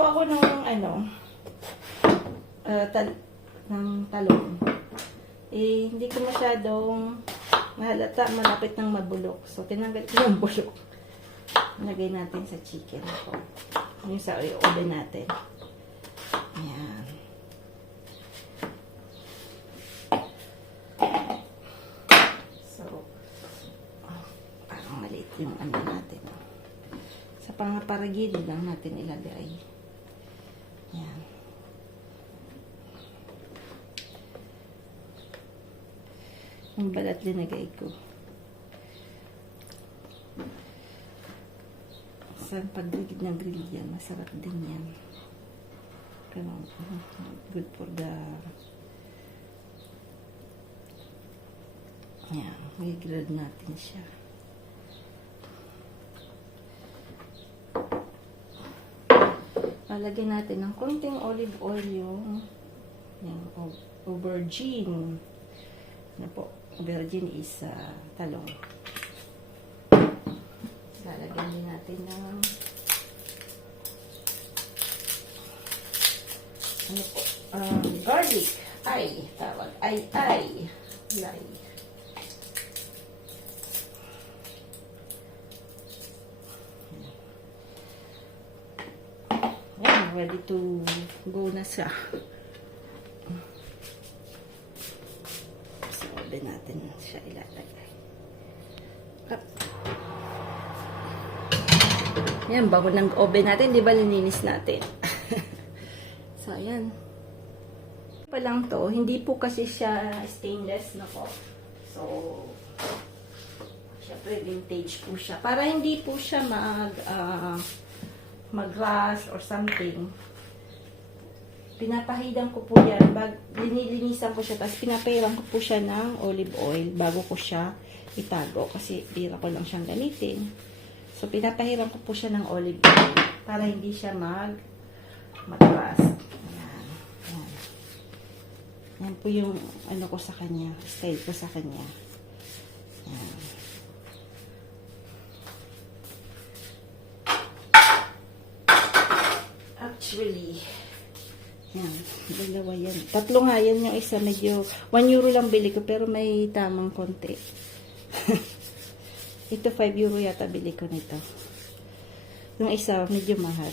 po ako ng ng talong. Eh, hindi ko masyadong mahalata, malapit ng mabulok. So, tinanggal ko yung bulok. Lagay natin sa chicken po. Yung sa oven natin. Ayan. So, parang maliit yung natin. Sa pangaparagilid lang natin ilagay. Ayan. Yung balat linagay ko. Sa pag-grill na grill yan, masarap din yan. Pero, good for the yan, may grill natin siya. Palagyan natin ng konting olive oil yung aubergine. Ano po? Aubergine is talong. Lalagyan din natin ng ano po? Garlic. Ay, tawag. Ay. Lay. Yan, ready to go na siya. So, oven natin siya ilalagay. Up. Yan, bago ng oven natin, di ba lininis natin? So, ayan. Pa lang to, hindi po kasi siya stainless na po. So, syempre vintage po siya. Para hindi po siya mag-rust or something. Pinapahidan ko po yan. Linilinisan ko siya, tapos pinapahiran ko po siya ng olive oil bago ko siya itago. Kasi bira ko lang siyang gamitin. So, pinapahiran ko po siya ng olive oil para hindi siya mag-rust. Ayan. Ayan. Yan po yung ano ko sa kanya, style ko sa kanya. Ayan. Actually, yan, dalawa yan. Tatlo nga yan, yung isa medyo, 1 euro lang bili ko, pero may tamang konti. Ito 5 euro yata bili ko nito. Yung isa medyo mahal.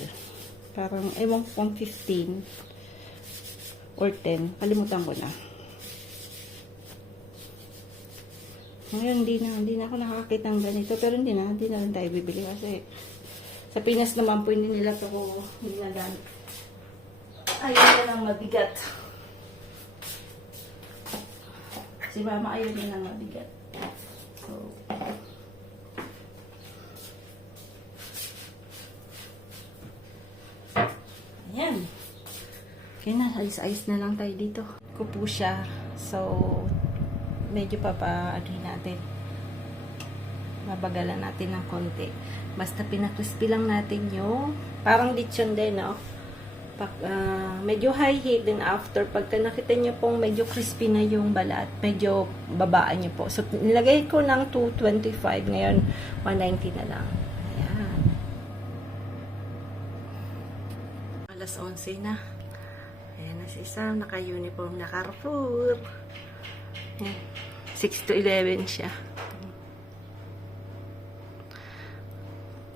Parang ewan ko kung 15 or 10. Kalimutan ko na. Ngayon hindi na ako nakakakita ng ganito. Pero hindi na rin tayo bibili kasi sa Pinas naman po hindi nila ito ginagamit. Ayaw na lang mabigat. Si mama ayaw na lang mabigat. So, ayan. Okay na, ayos-ayos na lang tayo dito. Ko po siya. So, medyo papaanohin natin. Mabagalan natin ng konti. Basta pinakrispy lang natin yung parang lechon din, no? Medyo high heat din after. Pagka nakita nyo pong medyo crispy na yung balat, medyo babaan nyo po. So, nilagay ko ng 225. Ngayon, 190 na lang. Ayan. Alas 11 na. Ayan na si Sam. Naka-uniform na Carrefour. 6 to 11 siya.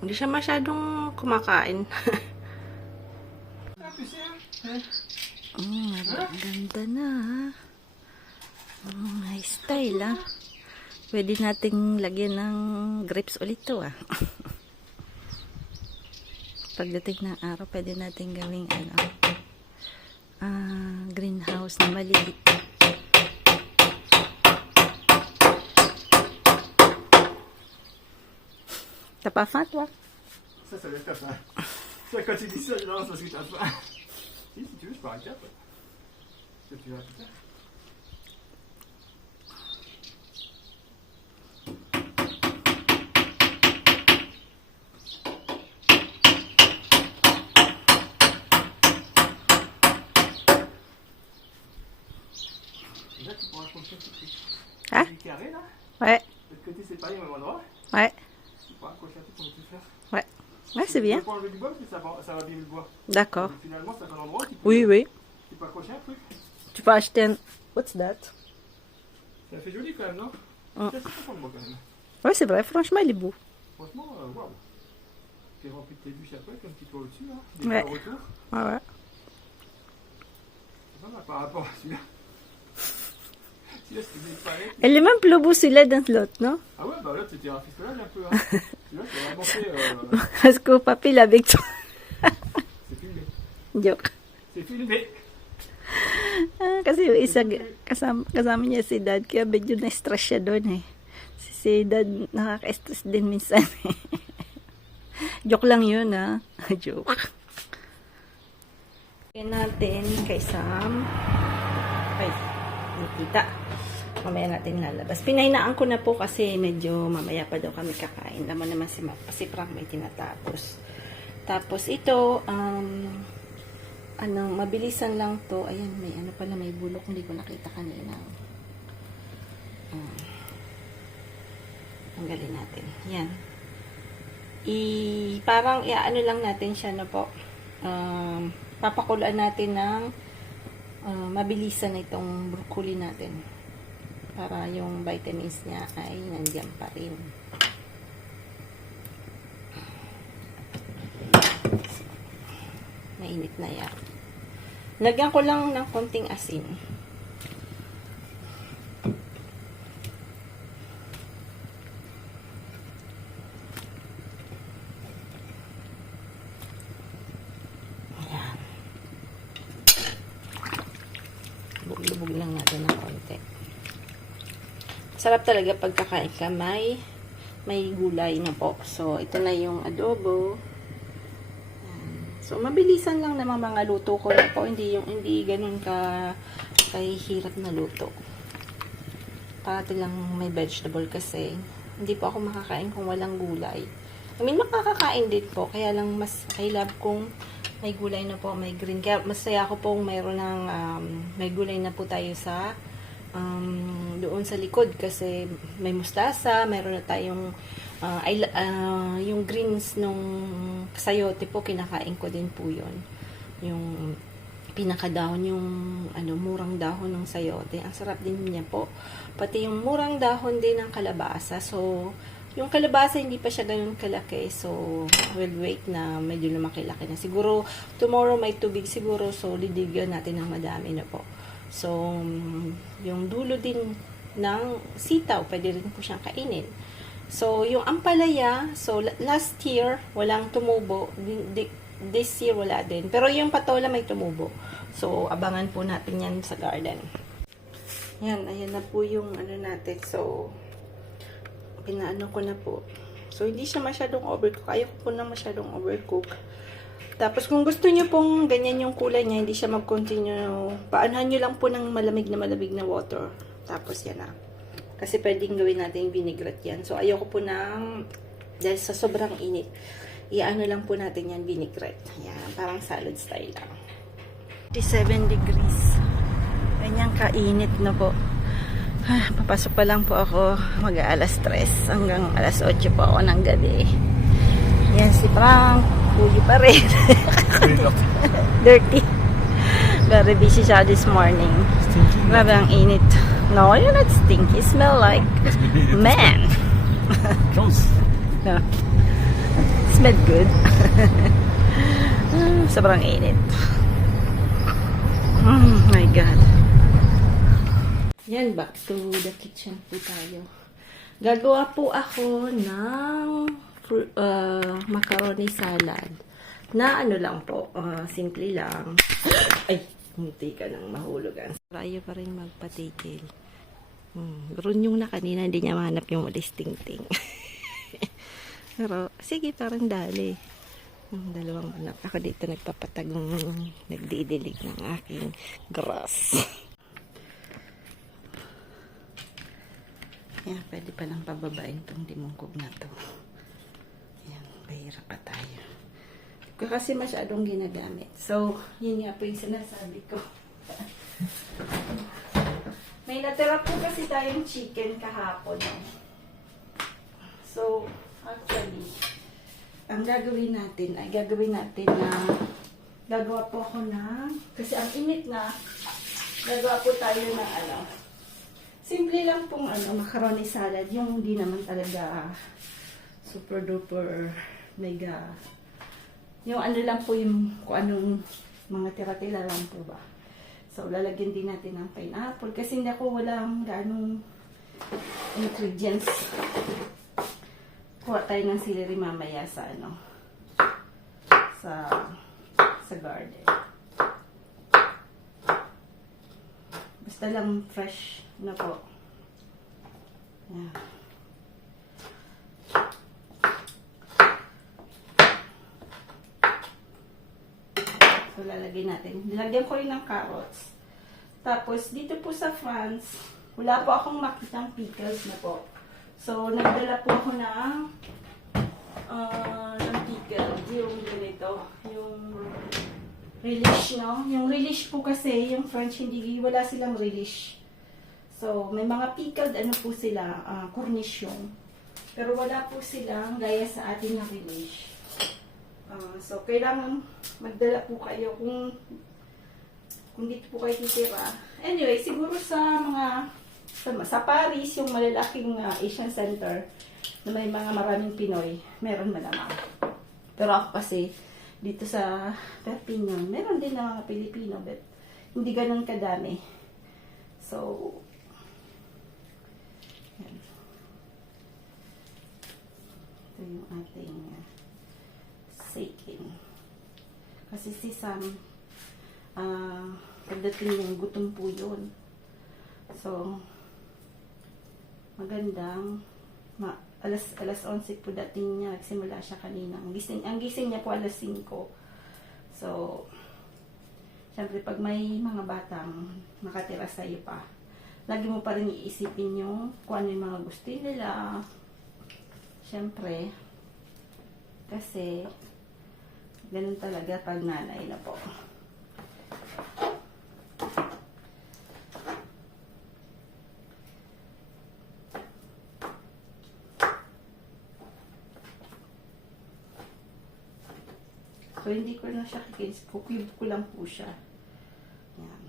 Hindi siya masyadong kumakain. Ganda na. May style Pwede nating lagyan ng grapes ulit to Pagdating ng araw, pwede nating gawing greenhouse na maliit. T'as pas faim, toi? Ça va être comme ça. Ça, quand tu dis ça, je lance parce que t'as faim. Si tu veux, je peux arrêter après. Est-ce que tu veux arrêter? Là, tu pourras accrocher ce truc. Hein? C'est carré, là? Ouais. De l'autre côté, c'est pareil au même endroit. Ouais. Tu pourras accrocher un truc pour le tout faire. Ouais. Ouais, c'est Tu bien. peux pas enlever du bois parce que ça va abîmer le bois. D'accord. Donc, finalement, c'est un endroit où tu peux, Oui, oui. tu peux accrocher un truc. Tu peux acheter un... What's that? Ça fait joli quand même, non? Ah. Je suis assez content de moi quand même. Ouais, c'est vrai. Franchement, il est beau. Franchement, waouh. Tu es rempli de tes bûches après, comme un petit toit au-dessus, là. Des Ouais. fleurs autour. Ouais, ouais. C'est pas mal par rapport à celui-là. Celui-là, c'était des palettes. Elle est même plus beau celui-là dans l'autre, non? Ah ouais, bah là, c'était un fistolage un peu. Hein. Celui-là, c'est vraiment fait. Parce que papi, il est avec toi. C'est filmé. Joke. C'est filmé. Ah, kasi yung isa, kasama niya si dad, kaya medyo na-stress siya doon eh. Si dad nakaka-stress din minsan. Joke lang yun ha. Joke. Kaya natin kay Sam. Ay, hindi kita. Mamaya natin lalabas. Pinahinaan ko na po kasi medyo mamaya pa daw kami kakain. Naman naman si Frank may tinatapos. Tapos ito, mabilisan lang to. Ayan, may ano pala, may bulok. Hindi ko nakita kanina. Tanggalin natin. Yan. Parang iaano lang natin siya na po. Papakulaan natin ng mabilisan na itong broccoli natin. Para yung vitamins niya ay nandiyan pa rin. Mainit na yan. Lagyan ko lang ng konting asin. Ayan. Lubog lang natin ng konti. Sarap talaga pagkakain ka may gulay na po. So, ito na yung adobo. So, mabilisan lang naman mga luto ko na po. Hindi ganun kahihirap na luto. Pati lang may vegetable kasi hindi po ako makakain kung walang gulay. I mean, makakakain din po. Kaya lang mas I love kung may gulay na po, may green. Kaya masaya ako pong mayroon ng may gulay na po tayo sa doon sa likod kasi may mustasa, mayroon na tayong yung greens nung sayote po, kinakain ko din po yun. Yung pinakadahon, yung murang dahon ng sayote. Ang sarap din niya po. Pati yung murang dahon din ng kalabasa. So, yung kalabasa hindi pa siya ganun kalaki. So, we'll wait na medyo lumaki-laki na. Siguro, tomorrow may tubig siguro. So, lidigyan natin ng madami na po. So, yung dulo din ng sitaw, pwede rin po siyang kainin. So, yung ampalaya, so last year, walang tumubo. This year, wala din. Pero yung patola may tumubo. So, abangan po natin yan sa garden. Yan, ayan na po yung natin. So, pinaano ko na po. So, hindi siya masyadong overcook. Ayaw ko po na masyadong overcook. Tapos, kung gusto nyo pong ganyan yung kulay niya, hindi siya mag-continue, paanahan nyo lang po ng malamig na water. Tapos, yan na. Kasi pwedeng gawin natin yung vinaigrette yan. So, ayoko po dahil sa sobrang init, iano lang po natin yan vinaigrette. Yan, parang salad style lang. 57 degrees. Ganyan kainit na po. Papasok pa lang po ako mag-alas 3 hanggang alas 8 po ako ng gabi. Yan si Frank. Huli pa rin. Dirty. Very busy siya this morning. Grabe ang init. No, you're not stinky. Smell like man. Close. No. Smell good. Sobrang init. Oh my God. Yan, back to the kitchen po tayo. Gagawa po ako ng macaroni salad. Na lang po, simple lang. Ay, munti ka nang mahulugan. Ayaw pa rin magpatigil. Grunyong na kanina, hindi niya mahanap yung walis ting-ting. Pero, sige, parang dali. Dalawang anak. Ako dito nagpapatag nagdidilig ng aking grass. Yan, pwede palang pababain itong dimungkog na to. Yan, pahirap pa tayo. Kasi masyadong ginagamit. So, yun nga po yung sinasabi ko. May natira po kasi tayong chicken kahapon. So, actually, ang gagawin natin ay gagawa po ako kasi ang init na, gagawa po tayo ng simple lang pong macaroni salad, yung hindi naman talaga super duper mega, yung lang po yung kung anong mga tira-tira lang po ba. So, lalagyan din natin ng pineapple kasi hindi ako walang ganong ingredients. Kuha tayo ng celery mamaya sa sa garden. Basta lang fresh na po. Yan. So, lalagyan natin. Nilagyan ko rin ng carrots. Tapos, dito po sa France, wala po akong makitang pickles na po. So, nagdala po ako ng pickle. Yung ganito. Yung relish, no? Yung relish po kasi, yung French, wala silang relish. So, may mga pickled, po sila, cornichon. Pero wala po silang gaya sa atin na relish. So, kailangan magdala po kayo kung dito po kayo titira. Anyway, siguro sa Paris, yung malalaking Asian Center na may mga maraming Pinoy, meron malamang. Pero ako kasi, dito sa Perpignan, meron din na mga Pilipino, but hindi ganun kadami. So, yan. Ito yung ating seikin. Kasi si Sam, pagdating yung gutom po yun. So, magandang alas 11 po dating niya, nagsimula siya kanina. Ang gising niya po alas 5. So, syempre pag may mga batang nakatira sa iyo pa, lagi mo pa rin iisipin yung kung ano yung mga gusto nila. Syempre, kasi ganun talaga pag nanay na po. So, hindi ko na siya kikins. Kukube ko lang po siya. Yan.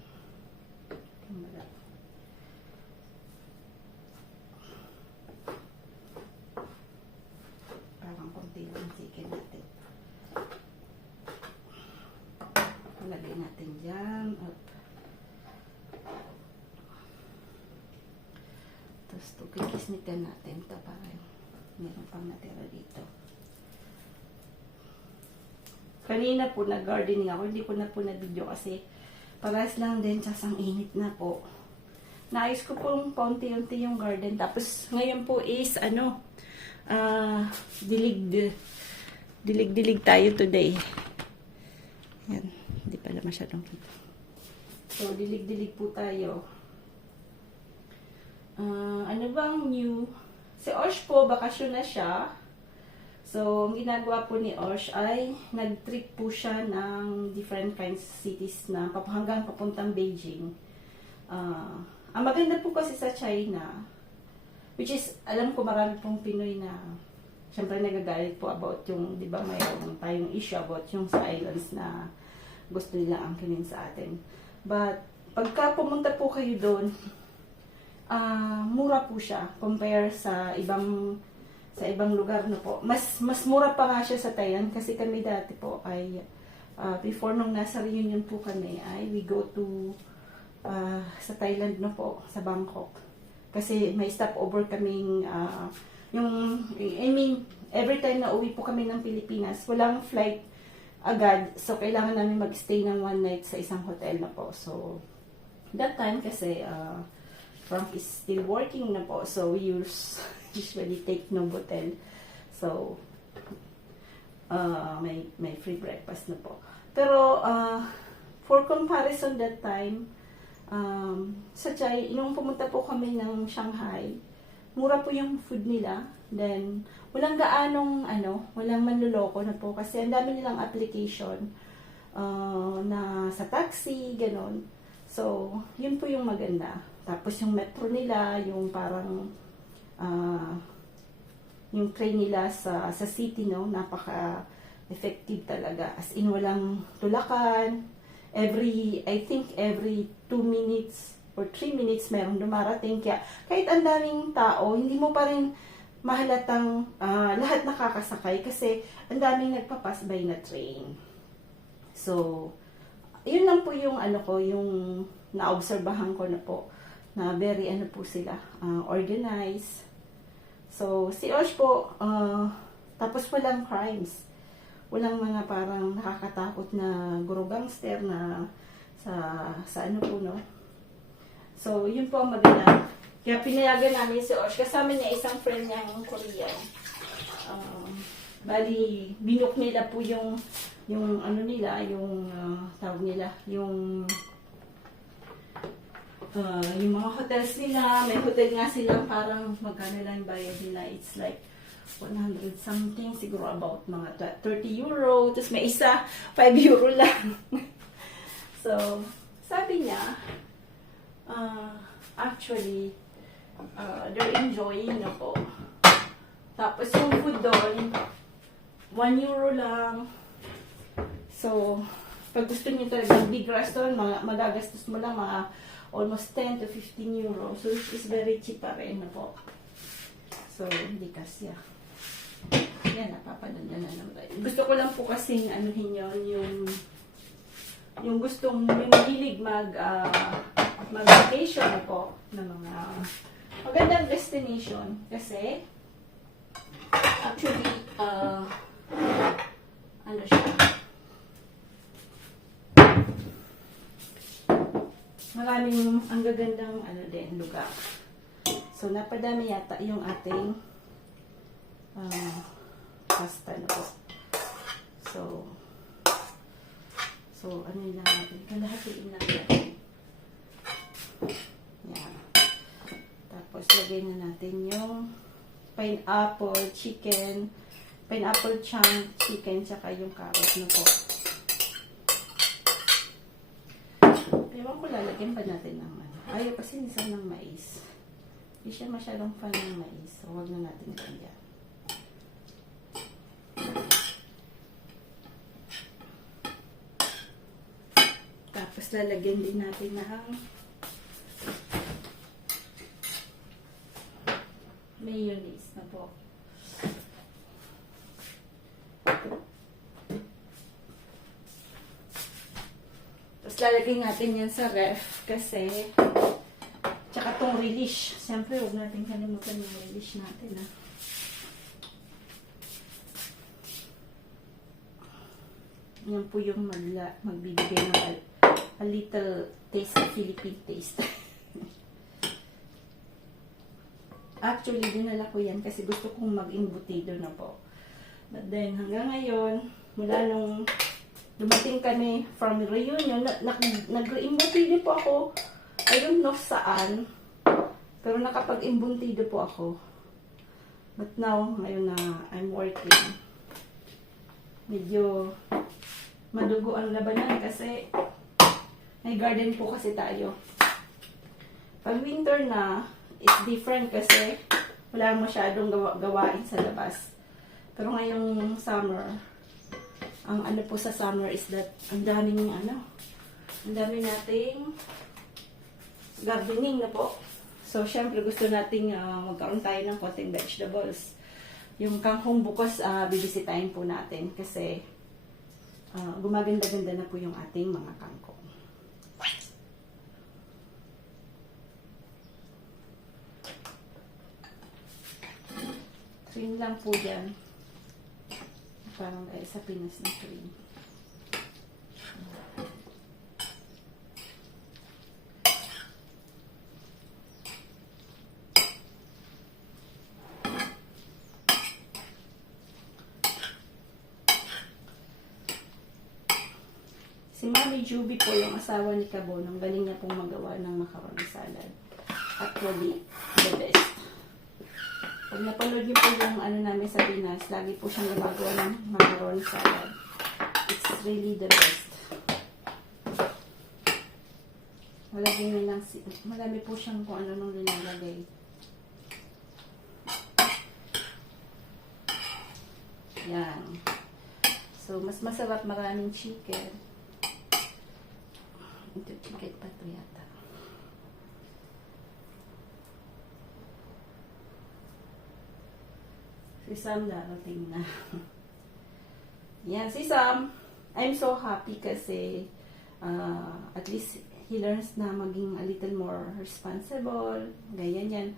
Kamala. Parang konti lang chicken natin. Lagay natin dyan. Up. Tapos ito, kikisnitan natin. Ito parang meron pang natira dito. Kanina po nag-gardening ako, hindi ko na po na-video kasi parehas lang din, tsas ang init na po. Naayos ko pong paunti-unti yung garden. Tapos ngayon po is dilig tayo today. Yan, hindi pala masyadong kita. So, dilig po tayo. Ano bang new? Si Osh po, bakasyon na siya. So, ang ginagawa po ni Osh ay nag-trip po siya ng different kinds of cities na hanggang papuntang Beijing. Ang maganda po kasi sa China, which is, alam ko marami pong Pinoy na syempre nagagalit po about yung, di ba, mayroon tayong issue about yung sa islands na gusto nila angkinin sa atin. But, pagka pumunta po kayo doon, mura po siya compare sa ibang lugar na po. Mas mura pa nga siya sa Thailand kasi kami dati po ay before nung nasa reunion po kami ay we go to sa Thailand na po, sa Bangkok. Kasi may stopover kaming every time na uwi po kami ng Pilipinas, walang flight agad. So, kailangan namin mag-stay ng one night sa isang hotel na po. So, that time kasi Frank is still working na po. So, we usually take Novotel. So, may free breakfast na po. Pero, for comparison that time, sa Chai, nung pumunta po kami ng Shanghai, mura po yung food nila. Then, walang walang manluloko na po. Kasi ang dami nilang application na sa taxi, ganon. So, yun po yung maganda. Tapos yung metro nila, yung parang yung train nila sa city, no? Napaka effective talaga. As in, walang tulakan. I think every 2 minutes or 3 minutes merong dumarating. Kaya kahit ang daming tao, hindi mo pa rin mahalatang lahat nakakasakay kasi ang daming nagpa-pass by na train. So, yun lang po yung yung naobserbahan ko na po na very po sila, organized. So, si Osh po, tapos walang crimes. Walang mga parang nakakatakot na guro gangster na sa po, no? So, yun po ang maganda. Kaya pinayagan namin si Osh. Kasama niya isang friend niya yung Korean. Bali, binook nila po yung tawag nila, yung mga hotels nila. May hotel nga silang parang magkano lang bayad nila. It's like 100 something, siguro about mga 30 euro. Tapos may isa, 5 euro lang. So, sabi niya, actually, they're enjoying na po. Tapos yung food doon, 1 euro lang. So, pag gusto niyo talaga big restaurant, magagastos mo lang mga almost 10 to 15 euro. So, it is very cheap pa rin na po. So, hindi kasi. Yan, napapanood na naman. Gusto ko lang po kasing anuhin yun, yung gustong, yung hilig mag-vacation na po ng mga magandang destination. Kasi, actually, maraming ang gagandang lugar. So, napadami yata yung ating pasta na po. So, ano yun lang natin? Kalahatiin lang natin. Yan. Tapos, lagay na natin yung pineapple chicken, pineapple chunk chicken, tsaka yung carrot na po. Ewan ko, lalagyan pa natin ng ayaw kasi nisa ng mais. Hindi siya masyadong fan ng mais. So, huwag na natin ganyan. Tapos, lalagyan din natin ng mayonnaise na po. Tapos, lalagyan natin yan sa ref kasi tsaka tong relish. Siyempre, huwag natin kalimutan yung relish natin, ha. Yan po yung magbibigay ng a little taste, Philippine taste. Actually, dinala ko yan kasi gusto kong mag-imbutido na po. But then, hanggang ngayon, mula nung dumating kami from reunion, nag-imbutido po ako. I don't know saan. Pero nakapag-imbutido po ako. But now, ngayon na I'm working, medyo madugo ang labanan kasi may garden po kasi tayo. Pag winter na, it's different kasi wala masyadong gawain sa labas. Pero ngayong summer, ang po sa summer is that ang dami nating gardening na po. So, syempre gusto nating magkaroon tayo ng konting vegetables. Yung kangkong bukas, bibisitahin po natin kasi gumaganda-ganda na po yung ating mga kangkong. Cream lang po yan. Parang sa Pinas na cream. Si Mami Juby po, yung asawa ni Kabon, ang galing niya pong magawa ng macaroni salad. Actually, the best. Pag napanood niyo po yung namin sa Pinas, lagi po siyang gumagawa ng macaroni salad. It's really the best. Malami po siyang kung ano nung linalagay. Yan. So, mas masarap maraming chicken. Ito, chicken pa ito yata. Si Sam darating na. Yan, si Sam, I'm so happy kasi at least he learns na maging a little more responsible. Ganyan yan.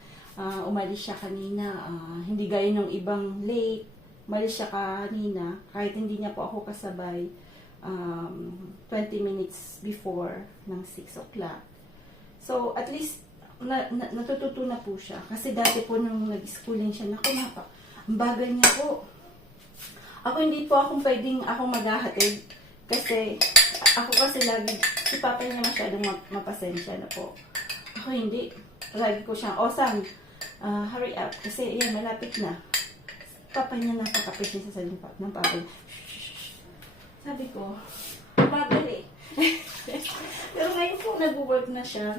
Umalis siya kanina. Hindi gaya ng ibang late. Umalis siya kanina. Kahit hindi niya po ako kasabay. 20 minutes before ng 6 o'clock. So, at least natututo na po siya. Kasi dati po nung nag-schooling siya, ang bagal niya po. Ako hindi po akong pwedeng maghahatid. Kasi lagi, si Papa niya masyadong mapasensya na po. Ako hindi. Lagi ko siyang, Sam, hurry up. Kasi yan, malapit na. Papa niya napakapit niya sa saling ng Papa niya. Sabi ko, bagal eh. Pero ngayon po nag-work na siya.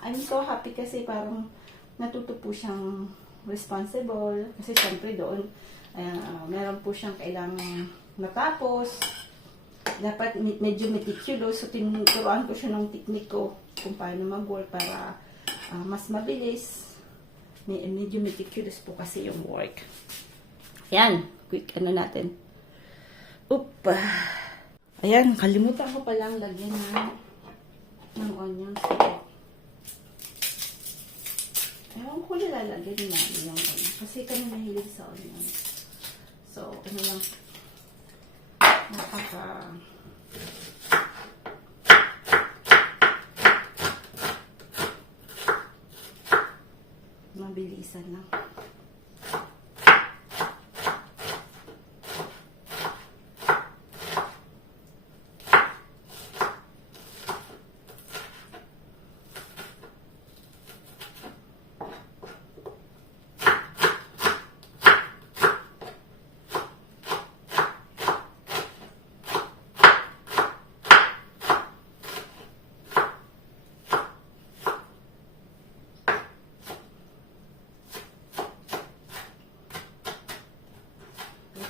I'm so happy kasi parang natuto po siyang responsible. Kasi syempre doon, meron po siyang kailangang matapos. Dapat medyo meticulous. So tinuturuan ko siya ng technique ko kung paano mag-work para mas mabilis. Medyo meticulous po kasi yung work. Yan, quick natin. Ayan, kalimutan ko palang lagyan ng onions. Ewan ko lalagyan namin yung onions. Kasi kami mahilig sa onions. So, lang, mabilisan lang.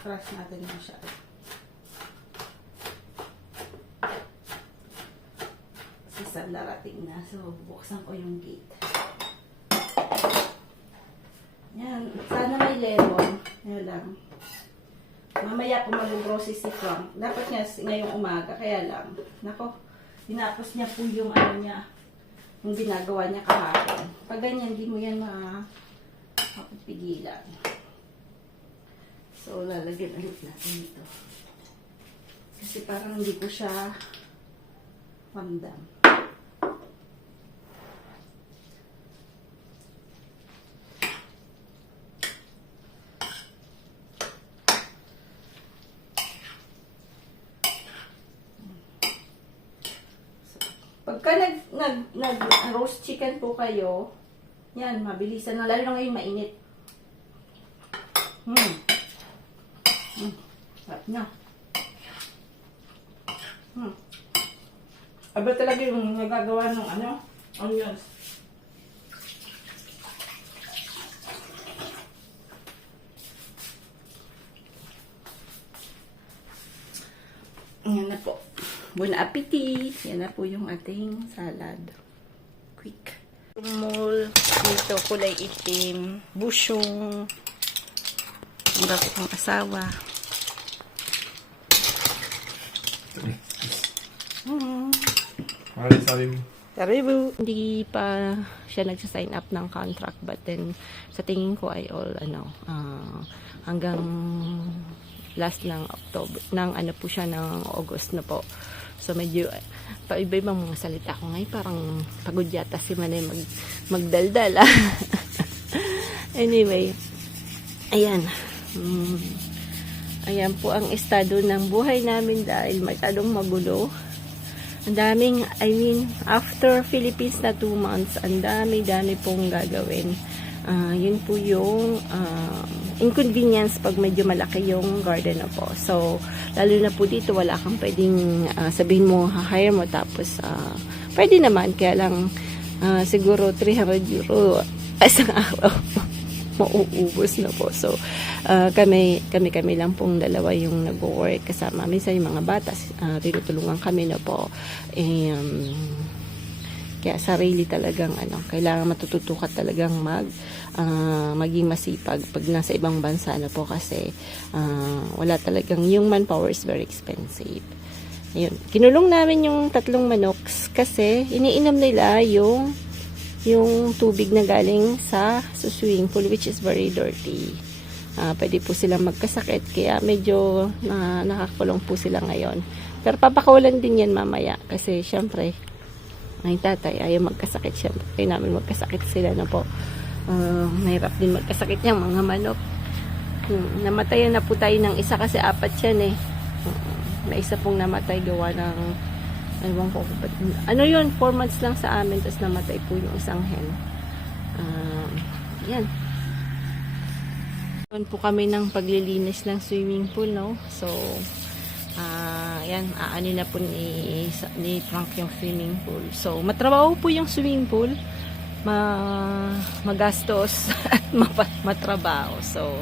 I-crush natin masyado. Si Sam darating na. So, buksan ko yung gate. Yan. Sana may lemon. Yan lang. Mamaya po mag-grocery si Frank. Dapat nga ngayong umaga. Kaya lang. Nako. Tinapos niya po yung yung ginagawa niya kahapon. Pag ganyan, hindi mo yan mapipigilan. So, lalagyan ulit natin ito. Kasi parang hindi ko siya ramdam. Pagka nag-roast chicken po kayo, yan, mabilisan na. Lalo na ngayon mainit. Sarap na. Aba talaga yung nagagawa ng onions. Yan na po. Bon appetit! Yan na po yung ating salad. Quick. Tumol. Dito, kulay itim. Busyong. Ang bakit ng asawa. Karibu. Hindi pa siya nagsa-sign up ng contract, but then sa tingin ko ay all hanggang last ng October, po siya ng August na po. So medyo paiba-ibang mga salita ko ngayon, parang pagod yata si Manay magdaldal. Anyway, ayan. Ayan po ang estado ng buhay namin dahil masyadong magulo. Ang daming, after Philippines na 2 months, ang dami pong gagawin. Yun po yung inconvenience pag medyo malaki yung garden na po. So, lalo na po dito, wala kang pwedeng sabihin mo, hire mo, tapos pwede naman, kaya lang siguro 300 euro isang araw. mauubos na po. So, kami lang pong dalawa yung nag-work kasama. Minsan yung mga bata, tinutulungan kami na po. Kaya sarili talagang kailangan matututo ka talagang maging masipag pag nasa ibang bansa na po kasi wala talagang, yung manpower is very expensive. Ayun. Kinulong namin yung 3 manok kasi iniinom nila yung tubig na galing sa swimming pool, which is very dirty. Pwede po silang magkasakit kaya medyo nakakulong po sila ngayon. Pero papakawalan din yan mamaya kasi syempre ay tatay ayaw magkasakit, syempre kaya namin magkasakit sila na po. Mahirap din magkasakit yung mga manok. Namatayan na po tayo ng isa kasi 4 yan eh. May isa pong namatay gawa ng ano yun, 4 months lang sa amin, tapos namatay po yung isang hen. Yan. Doon po kami ng paglilinis ng swimming pool, no? So, yan, aani na po ni Frank yung swimming pool. So, matrabaho po yung swimming pool. Magastos at matrabaho. So,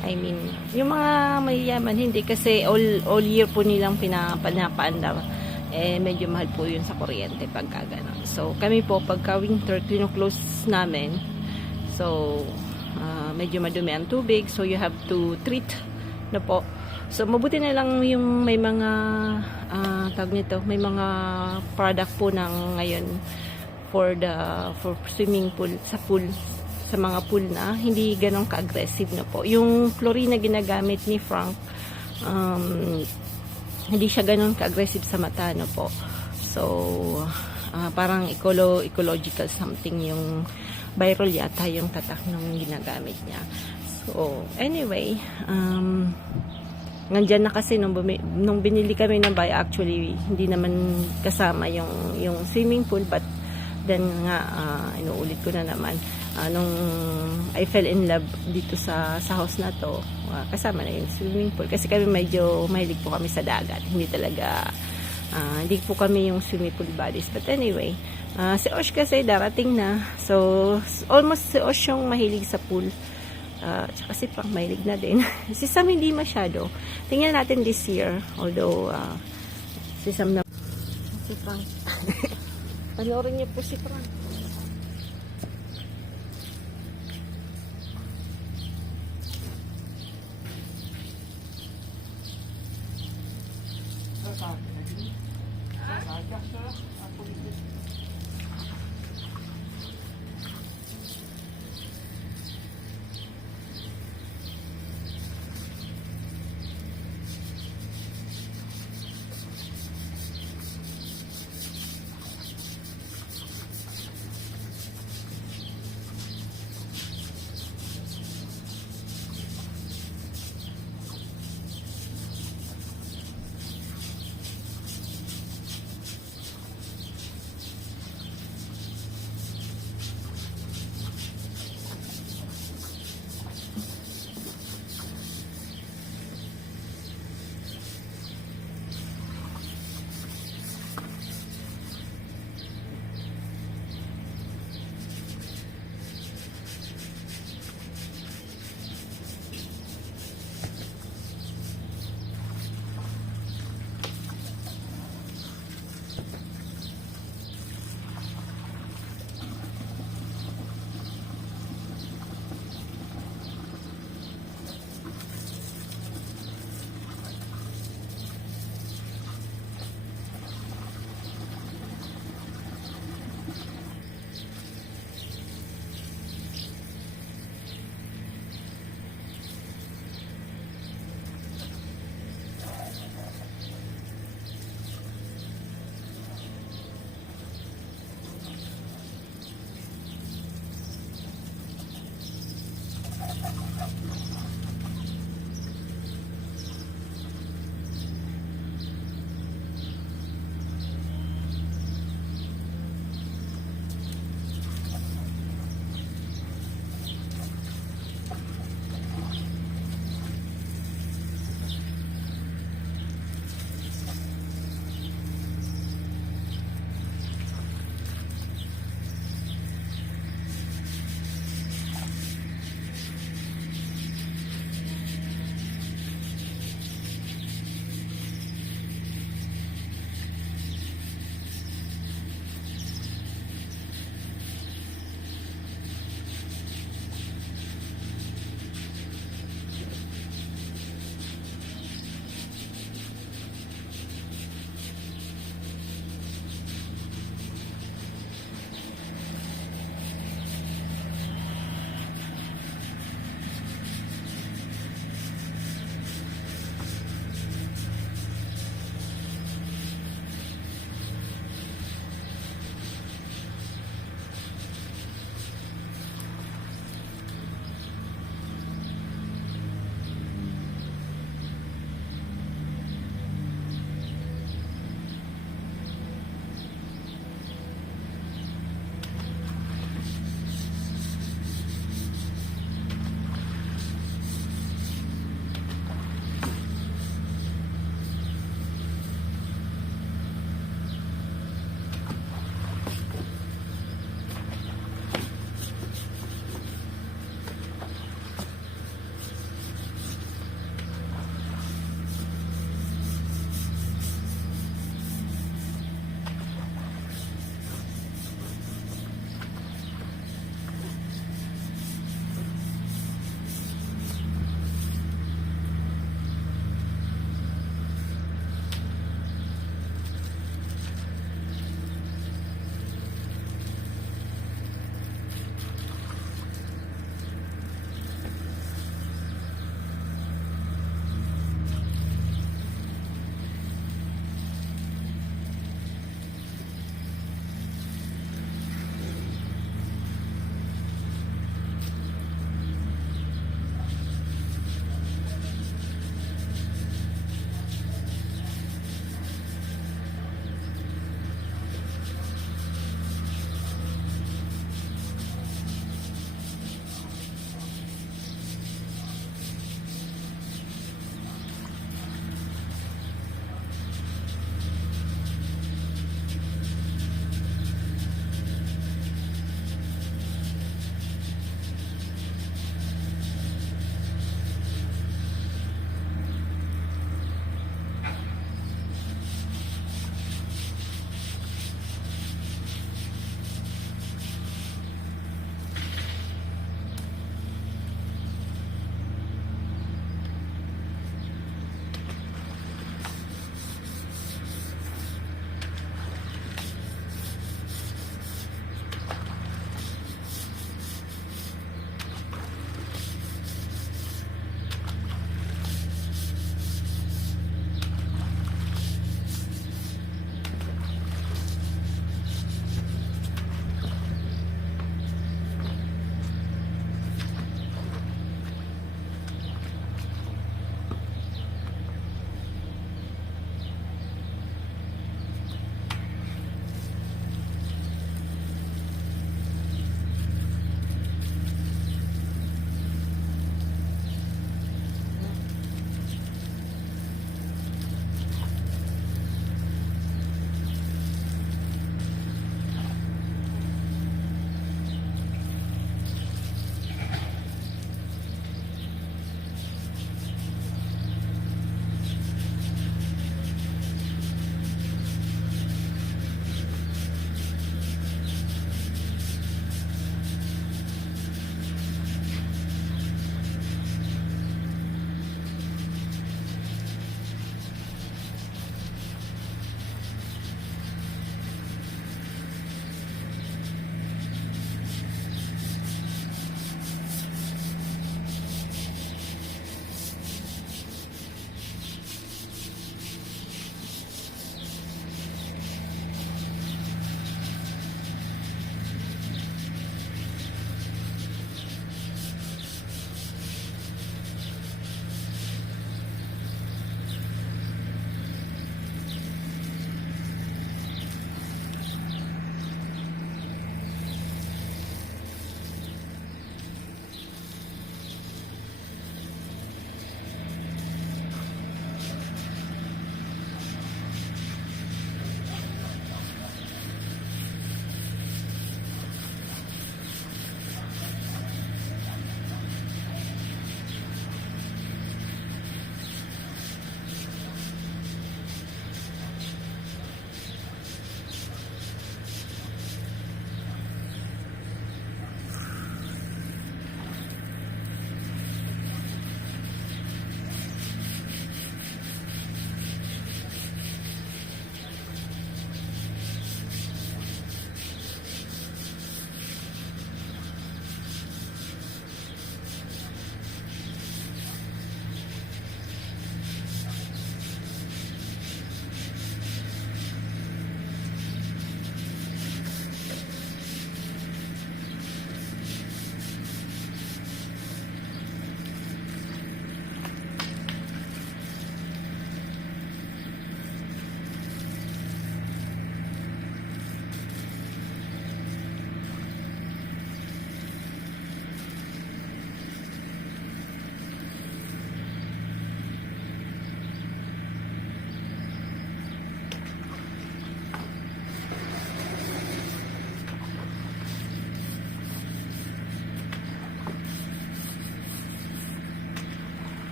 I mean, yung mga mayayaman, hindi kasi all year po nilang pinapaandar. Medyo mahal po yun sa kuryente pagka gano'n. So, kami po, pagka winter, close namin. So, medyo madumi ang tubig. So, you have to treat na po. So, mabuti na lang yung may mga tawag nito, may mga product po ng ngayon for swimming pool, sa mga pool na hindi ganong ka-aggressive na po. Yung chlorine na ginagamit ni Frank, hindi siya ganun ka-aggressive sa mata, no po. So, parang ecological something yung viral yata yung tatak ng ginagamit niya. So, anyway, nandyan na kasi nung binili kami ng bahay, actually, hindi naman kasama yung swimming pool, but then nga, inuulit ko na naman, nung I fell in love dito sa house na to, kasama na yung swimming pool kasi kami medyo mahilig po kami sa dagat, hindi talaga hindi po kami yung swimming pool buddies. But anyway, si Osh kasi darating na, so almost si Osh yung mahilig sa pool, tsaka si Frank mahilig na din. Si Sam hindi masyado. Tingnan natin this year, although si Sam na si Frank panoorin niyo po si Frank.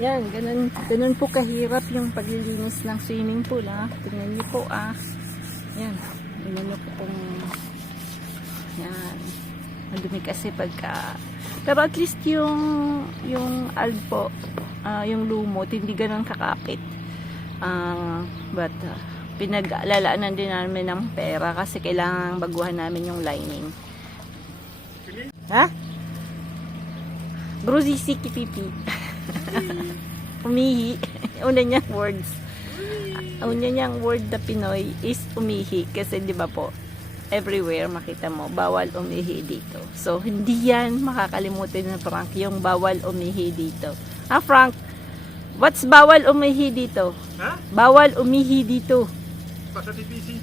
Yan, ganun po kahirap yung paglilinis ng swimming pool, ha. Tingnan niyo po, Yan. Tingnan niyo po kung yan. Madumi kasi pagka, pero at least yung alg po, yung lumot, hindi ganun kakapit. But pinag-alalaanan din namin ng pera kasi kailangan baguhan namin yung lining. Ha? Bruzisi kipipi. Umihi. Una niyang words. Una niyang word na Pinoy is umihi. Kasi di ba po, everywhere makita mo, bawal umihi dito. So, hindi yan makakalimutin ng Frank, yung bawal umihi dito. Ha, Frank? What's bawal umihi dito? Hein? Bawal umihi dito. Pas à pipi ici.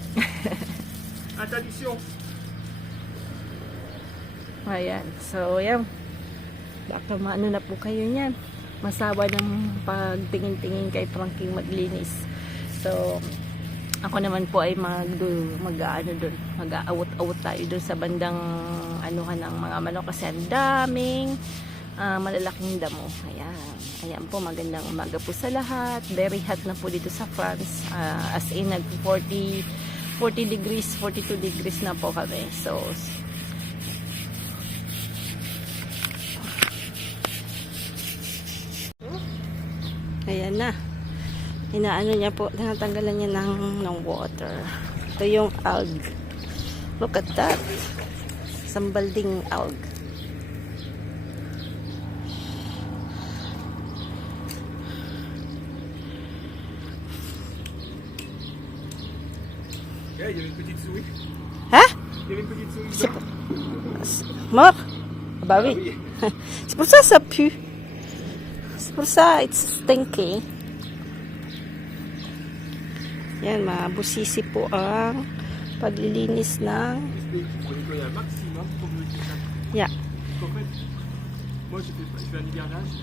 Interdiction. Ayan. So, yan. Baka maano na po kayo niyan. Masawa ng pagtingin-tingin kay Frankie maglinis. So, ako naman po ay mag-aawot-awot tayo doon sa bandang anuhan ng mga manok kasi ang daming malalaking damo. Ayan. Ayan po, magandang umaga po sa lahat. Very hot na po dito sa France. As in, nag 40 degrees, 42 degrees na po kami. So, ayan na. Inaano niya po, tinatanggalan niya ng water. Ito yung alg. Look at that. Sambalding alg. Yeah, il y avait une petite souris. Hein? Il y avait une petite souris. C'est dedans. mort? Ah bah oui. oui. C'est pour ça ça pue. C'est pour ça it's stinky. Yan, mabusisi po ang paglilinis ng J'espère qu'il faut nettoyer un maximum pour me dire ça. yeah. En fait, moi je fais un hivernage.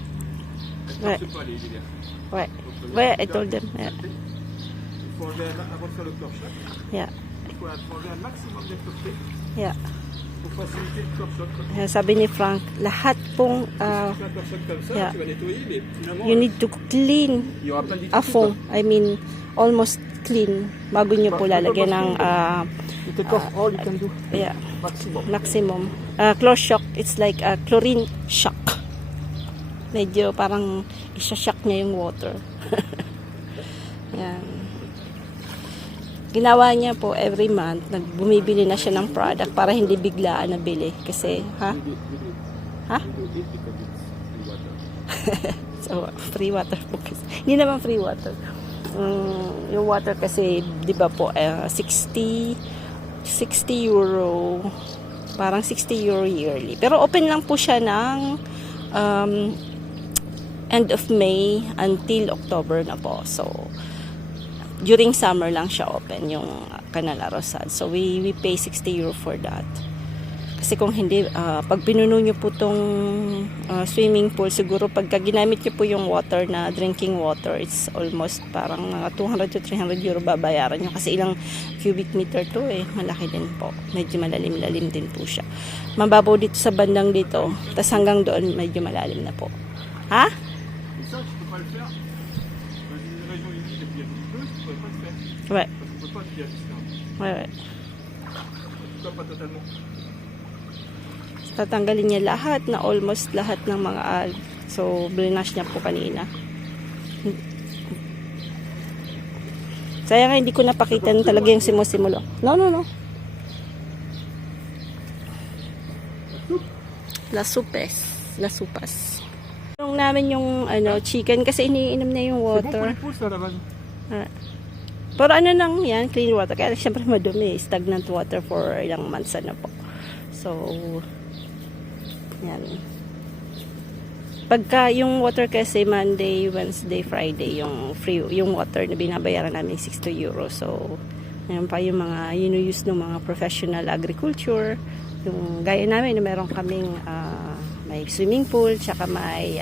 Je Ouais. ne pas les hivers. Ouais. Donc, Ouais, I l'hiver, told them. Yeah. Il faut enlever avant de faire le torchon. Yeah. Il faut enlever un maximum d'impureté Yeah. pour faciliter le torchon. Yan, sabi ni Frank, lahat pong Tu fais un torchon comme ça, yeah. tu vas nettoyer, mais finalement, you need to clean il y aura plein de a fond. I mean, almost clean bago nyo po lalagyan ng You take off all you can do. yeah, Maximum. maximum. Chlor shock, it's like a chlorine shock. Medyo parang isa-shock niya yung water. Yan. Ginawa niya po every month, bumibili na siya ng product para hindi biglaan na bili. Kasi, ha? Ha? So, free water po kasi. Hindi naman free water. Yung water kasi, di ba po, 60 euro, parang 60 euro yearly. Pero open lang po siya ng end of May until October na po. So, during summer lang siya open yung Canal Rosad. So, we pay 60 euro for that. Kasi kung hindi, pag pinuno nyo po tong swimming pool, siguro pagka ginamit nyo po yung water na drinking water, it's almost parang 200 to 300 euro babayaran nyo. Kasi ilang cubic meter to malaki din po. Medyo malalim-lalim din po siya. Mababaw dito sa bandang dito, tas hanggang doon medyo malalim na po. Ha? Et ça, tu peux pas le faire. Dans une région humide et puis il y a du feu, tu peux pas le faire. Ouais. Parce qu'on peut pas skier à distance. Ouais, ouais. En tout cas, pas totalement. Tatanggalin niya lahat na almost lahat ng mga alg. So, blinash niya po kanina. Sayang nga hindi ko napakita na talaga yung simulo. No. Las supas. Yung namin yung chicken kasi iniinom niya yung C'est bon pour water. les poules, ça, à la base. Pero lang yan, clean water. Kaya syempre madumi, stagnant water for ilang months na po. So, yan. Pagka yung water kasi Monday, Wednesday, Friday, yung water na binabayaran namin 60 euro. So, yan pa yung mga use ng mga professional agriculture. Yung gaya namin, meron kaming may swimming pool, tsaka may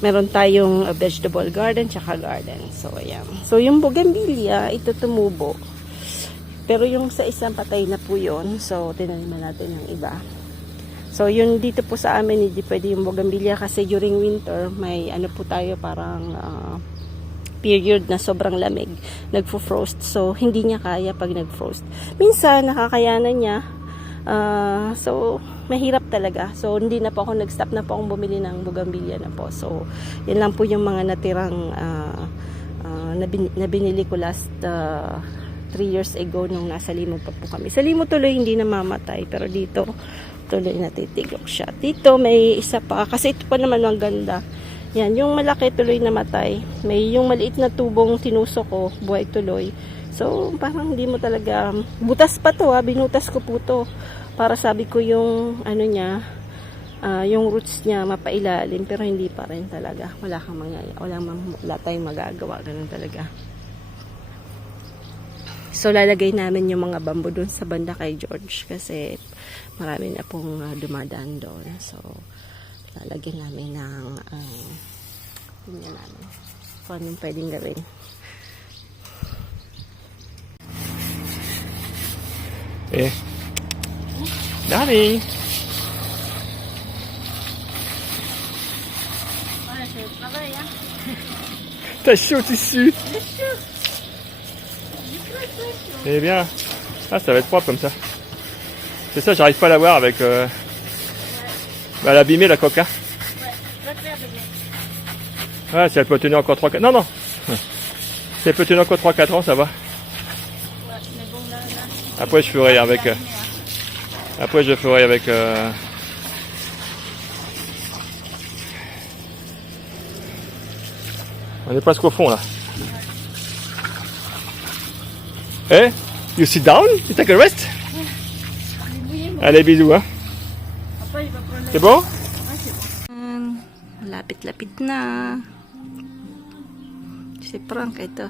meron tayong vegetable garden, tsaka garden. So, ayan. So, yung bougainvillea, ito tumubo. Pero yung sa isang patay na po yun. So, tinanim natin yung iba. So, yun dito po sa amin, hindi pwede yung bougainvillea kasi during winter, may ano po tayo parang period na sobrang lamig, nagfo-frost. So, hindi niya kaya pag nag-frost. Minsan, nakakayanan niya. So, mahirap talaga. So, hindi na po ako nag-stop na po akong bumili ng bougainvillea na po. So, yun lang po yung mga natirang na binili ko last 3 years ago nung nasa Limo pa po kami. Sa Limo tuloy hindi namamatay, pero dito tuloy natitigok siya. Dito may isa pa, kasi ito pa naman ang ganda. Yan, yung malaki tuloy namatay. May yung maliit na tubong tinusok ko, buhay tuloy. So, parang hindi mo talaga, butas pa to binutas ko po to. Para sabi ko yung, ano niya, yung roots niya mapailalim, pero hindi pa rin talaga. Wala tayong magagawa, ganun talaga. So, lalagay namin yung mga bamboo doon sa banda kay George kasi marami na pong dumadaan doon. So, lalagyan namin ng tingnan namin kung anong pwedeng gawin. Eh. Daddy. T'as chaud dessus. Eh bien. Ah, ça va être propre comme ça. C'est ça, j'arrive pas à la voir avec... Bah, l'abîmer la coca. Ah, si elle peut tenir encore 3-4... Non, non. Si elle peut tenir encore 3-4 ans, ça va. Après, je ferai avec... Après, je ferai avec... On est presque au fond, là. Eh? You sit down? You take a rest? Allez, bisous, hein? C'est bon? Lapit-lapit na. Si Frank ito.